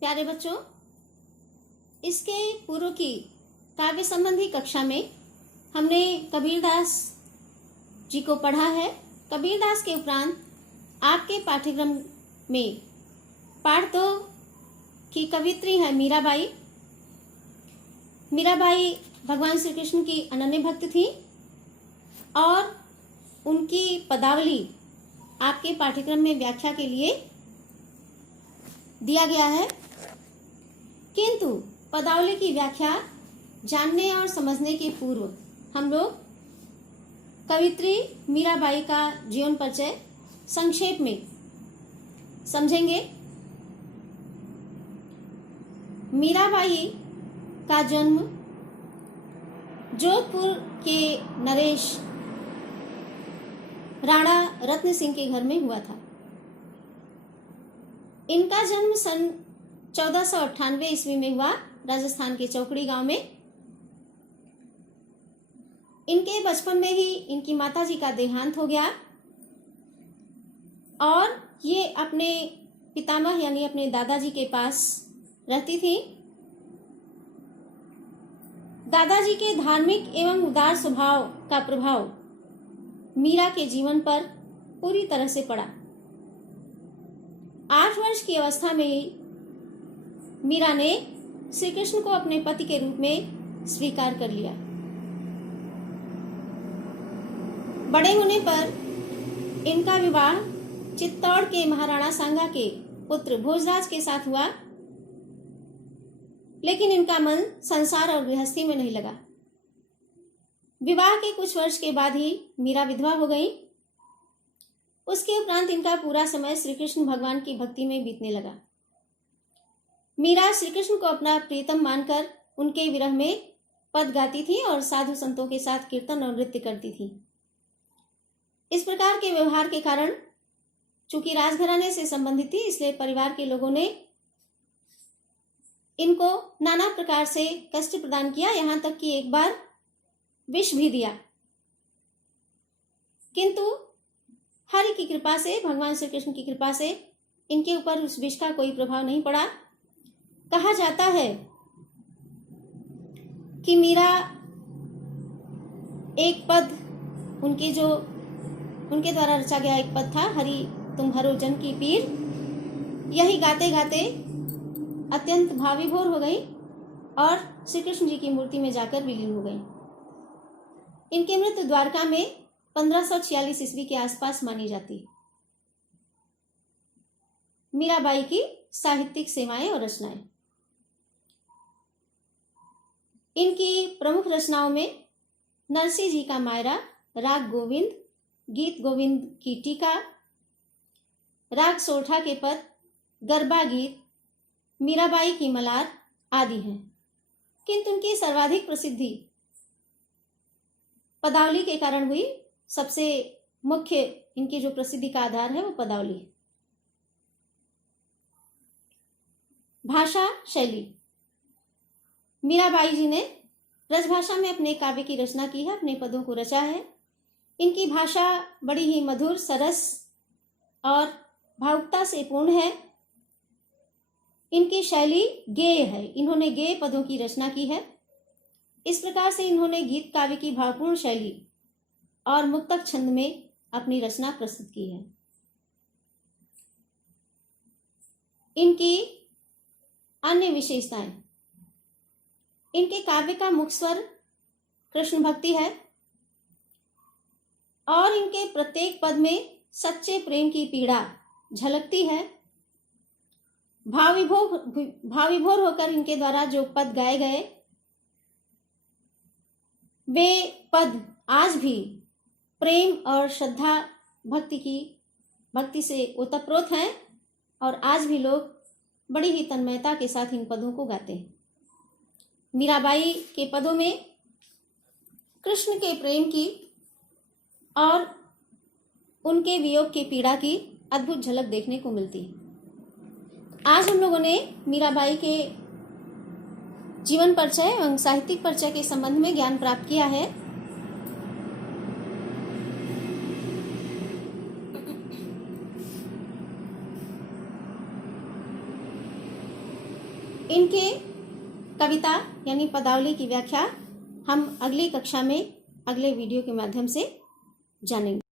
प्यारे बच्चों, इसके पूर्व की काव्य संबंधी कक्षा में हमने कबीरदास जी को पढ़ा है। कबीरदास के उपरांत आपके पाठ्यक्रम में पाठ 2 की कवित्री है मीराबाई। मीराबाई भगवान श्री कृष्ण की अनन्य भक्त थी और उनकी पदावली आपके पाठ्यक्रम में व्याख्या के लिए दिया गया है, किंतु पदावली की व्याख्या जानने और समझने के पूर्व हम लोग कवित्री मीराबाई का जीवन परिचय संक्षेप में समझेंगे। मीराबाई का जन्म जोधपुर के नरेश राणा रत्न सिंह के घर में हुआ था। इनका जन्म सन 1498 ईस्वी में हुआ, राजस्थान के चौकड़ी गांव में। इनके बचपन में ही इनकी माताजी का देहांत हो गया और ये अपने पितामह यानी अपने दादाजी के पास रहती थी। दादाजी के धार्मिक एवं उदार स्वभाव का प्रभाव मीरा के जीवन पर पूरी तरह से पड़ा। 8 वर्ष की अवस्था में ही मीरा ने श्री कृष्ण को अपने पति के रूप में स्वीकार कर लिया। बड़े होने पर इनका विवाह चित्तौड़ के महाराणा सांगा के पुत्र भोजराज के साथ हुआ, लेकिन इनका मन संसार और गृहस्थी में नहीं लगा। विवाह के कुछ वर्ष के बाद ही मीरा विधवा हो गई। उसके उपरांत इनका पूरा समय श्री कृष्ण भगवान की भक्ति में बीतने लगा। मीरा श्री कृष्ण को अपना प्रीतम मानकर उनके विरह में पद गाती थी और साधु संतों के साथ कीर्तन और नृत्य करती थी। इस प्रकार के व्यवहार के कारण, चूंकि राजघराने से संबंधित थी, इसलिए परिवार के लोगों ने इनको नाना प्रकार से कष्ट प्रदान किया, यहां तक कि एक बार विष भी दिया। किंतु हरि की कृपा से, भगवान श्री कृष्ण की कृपा से इनके ऊपर उस विष का कोई प्रभाव नहीं पड़ा। कहा जाता है कि मीरा एक पद उनके द्वारा रचा गया एक पद था, हरि तुम हरो जन की पीर, यही गाते गाते अत्यंत भाविभोर हो गई और श्री कृष्ण जी की मूर्ति में जाकर विलीन हो गई। इनकी मृत्यु द्वारका में 1546 ईस्वी के आसपास मानी जाती। मीराबाई की साहित्यिक सेवाएं और रचनाएं। इनकी प्रमुख रचनाओं में नरसिंह जी का मायरा, राग गोविंद, गीत गोविंद की टीका, राग सोरठा के पद, गरबा गीत, मीराबाई की मलार आदि हैं। किंतु उनकी सर्वाधिक प्रसिद्धि पदावली के कारण हुई। सबसे मुख्य इनकी जो प्रसिद्धि का आधार है वो पदावली है। भाषा शैली। मीराबाई जी ने ब्रजभाषा में अपने काव्य की रचना की है, अपने पदों को रचा है। इनकी भाषा बड़ी ही मधुर, सरस और भावुकता से पूर्ण है। इनकी शैली गेय है, इन्होंने गेय पदों की रचना की है। इस प्रकार से इन्होंने गीत काव्य की भावपूर्ण शैली और मुक्तक छंद में अपनी रचना प्रस्तुत की है। इनकी अन्य विशेषताएं। इनके काव्य का मुख्य स्वर कृष्ण भक्ति है और इनके प्रत्येक पद में सच्चे प्रेम की पीड़ा झलकती है। भाविभोर होकर इनके द्वारा जो पद गाए गए, वे पद आज भी प्रेम और श्रद्धा भक्ति से ओतप्रोत हैं और आज भी लोग बड़ी ही तन्मयता के साथ इन पदों को गाते हैं। मीराबाई के पदों में कृष्ण के प्रेम की और उनके वियोग की पीड़ा की अद्भुत झलक देखने को मिलती है। आज हम लोगों ने मीराबाई के जीवन परिचय एवं साहित्यिक परिचय के संबंध में ज्ञान प्राप्त किया है। इनके कविता यानी पदावली की व्याख्या हम अगली कक्षा में अगले वीडियो के माध्यम से जानेंगे।